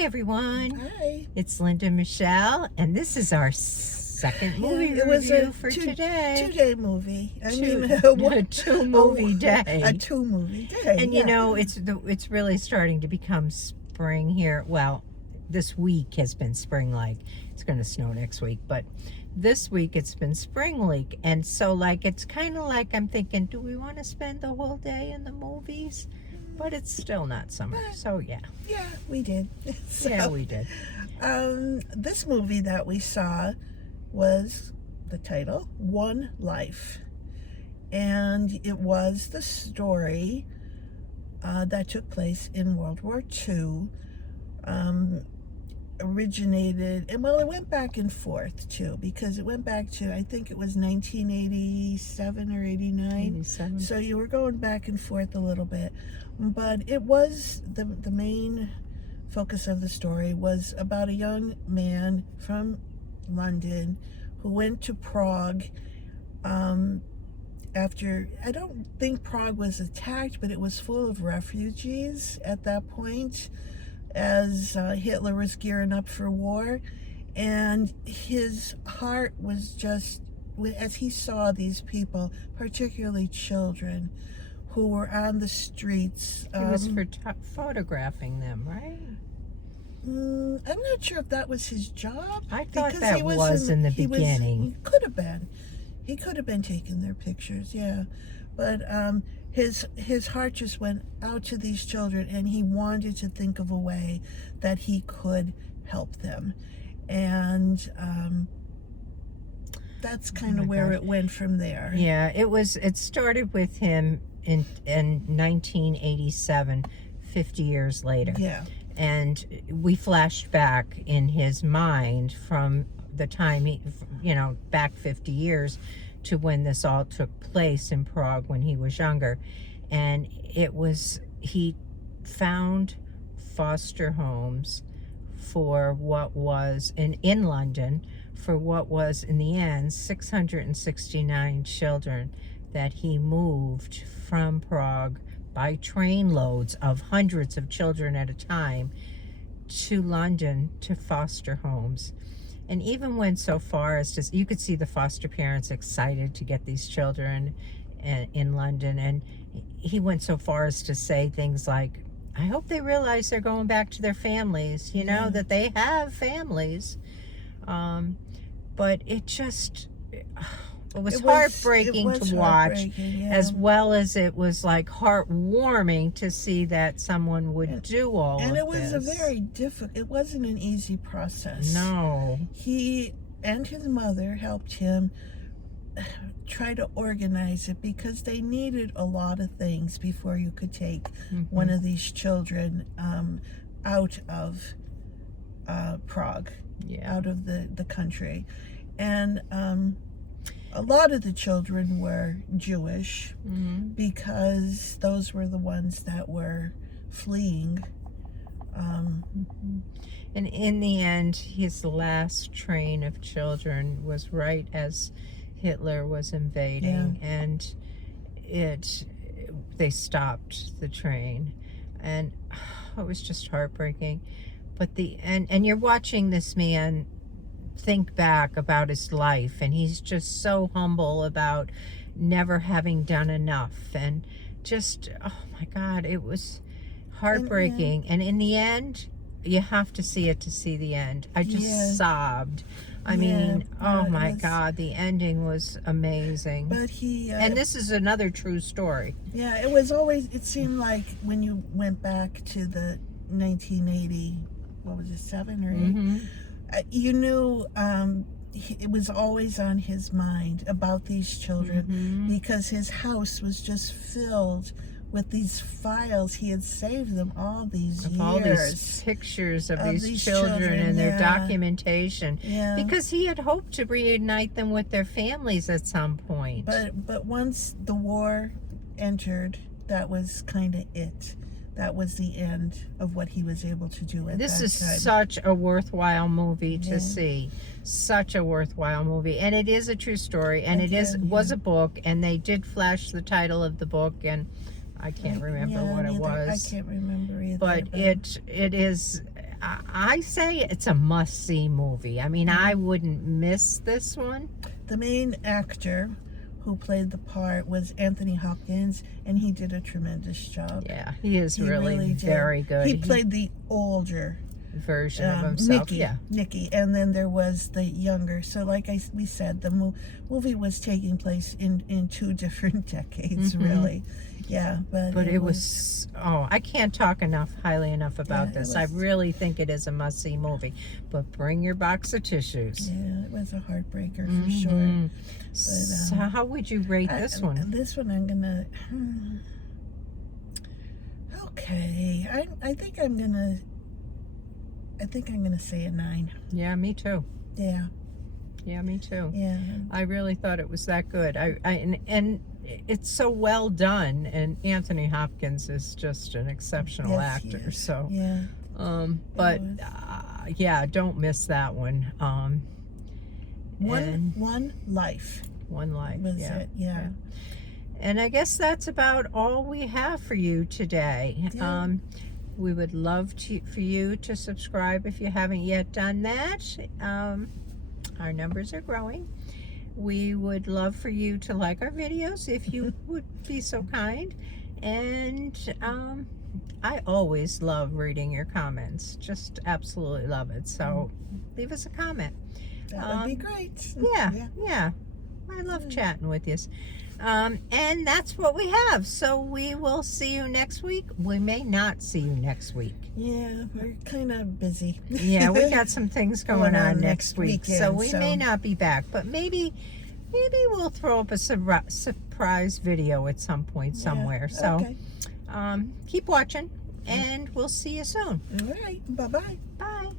Hi everyone. Hi. It's Linda Michelle, and this is our second movie review for today. Two-day movie. A two movie day. A two-movie day. And you know, it's really starting to become spring here. Well, this week has been spring-like. It's going to snow next week, but this week it's been spring-like, and so it's kind of like I'm thinking, do we want to spend the whole day in the movies? But it's still not summer, so yeah. Yeah, we did. Yeah, we did. This movie that we saw was the title, One Life. And it was the story that took place in World War II. Originated, and well, it went back and forth too, because it went back to, I think it was 1987 or 89. 87. So you were going back and forth a little bit, but it was the main focus of the story was about a young man from London who went to Prague after, I don't think Prague was attacked, but it was full of refugees at that point, as Hitler was gearing up for war. And his heart was just, as he saw these people, particularly children, who were on the streets. It was for photographing them, right? I'm not sure if that was his job. I thought that was in the beginning. He could have been. He could have been taking their pictures, yeah. But his heart just went out to these children, and he wanted to think of a way that he could help them. And that's kind of where it went from there. Yeah, it started with him in 1987, 50 years later. Yeah. And we flashed back in his mind from the time back 50 years to when this all took place in Prague when he was younger. And he found foster homes for what was in London, for what was in the end 669 children that he moved from Prague by train loads of hundreds of children at a time to London to foster homes. And even went so far as to, you could see the foster parents excited to get these children in London. And he went so far as to say things like, I hope they realize they're going back to their families, that they have families. But it was heartbreaking to watch, as well as it was heartwarming to see that someone would do all of this. And it was a very difficult, it wasn't an easy process. No. He and his mother helped him try to organize it, because they needed a lot of things before you could take one of these children out of Prague, out of the country. And a lot of the children were Jewish, because those were the ones that were fleeing. And in the end, his last train of children was right as Hitler was invading, and they stopped the train, and it was just heartbreaking. But and you're watching this man think back about his life, and he's just so humble about never having done enough, and just, oh my God, it was heartbreaking. And in the end, you have to see it to see the end. I just sobbed. I mean, oh my God, the ending was amazing. But and this is another true story. Yeah, it seemed like when you went back to the 1980, what was it, 7 or 8? You knew it was always on his mind about these children, because his house was just filled with these files. He had saved them all these years. All these pictures of these children and their documentation. Yeah. Because he had hoped to reunite them with their families at some point. But once the war entered, that was kind of it. That was the end of what he was able to do at that time. This is such a worthwhile movie to see. Such a worthwhile movie. And it is a true story. And was a book. And they did flash the title of the book. And I can't remember what it was. I can't remember either. But it is I say it's a must-see movie. I mean, I wouldn't miss this one. The main actor who played the part was Anthony Hopkins, and he did a tremendous job. Yeah, he is He really really did. very good. He played the older version of himself. Nicky, and then there was the younger. So, like we said, the movie was taking place in 2 different decades, really. Yeah, but it was I can't talk highly enough about this. I really think it is a must-see movie. But bring your box of tissues. Yeah, it was a heartbreaker for sure. But, so how would you rate this one? This one I'm gonna. Okay, I think I'm gonna say a 9. Yeah, me too. Yeah. Yeah, me too. Yeah. I really thought it was that good. And it's so well done, and Anthony Hopkins is just an exceptional actor. So, yeah. But yeah, don't miss that one. One life. One life. Was it? Yeah. And I guess that's about all we have for you today. Yeah. We would love for you to subscribe if you haven't yet done that. Our numbers are growing. We would love for you to like our videos if you would be so kind. And I always love reading your comments. Just absolutely love it. So leave us a comment. That would be great. Yeah. I love chatting with you. And that's what we have. So we will see you next week. We may not see you next week. Yeah, we're kind of busy. Yeah, we got some things going on next week. Weekend, so we may not be back. But maybe we'll throw up a surprise video at some point somewhere. So okay. keep watching, and we'll see you soon. All right. Bye-bye. Bye.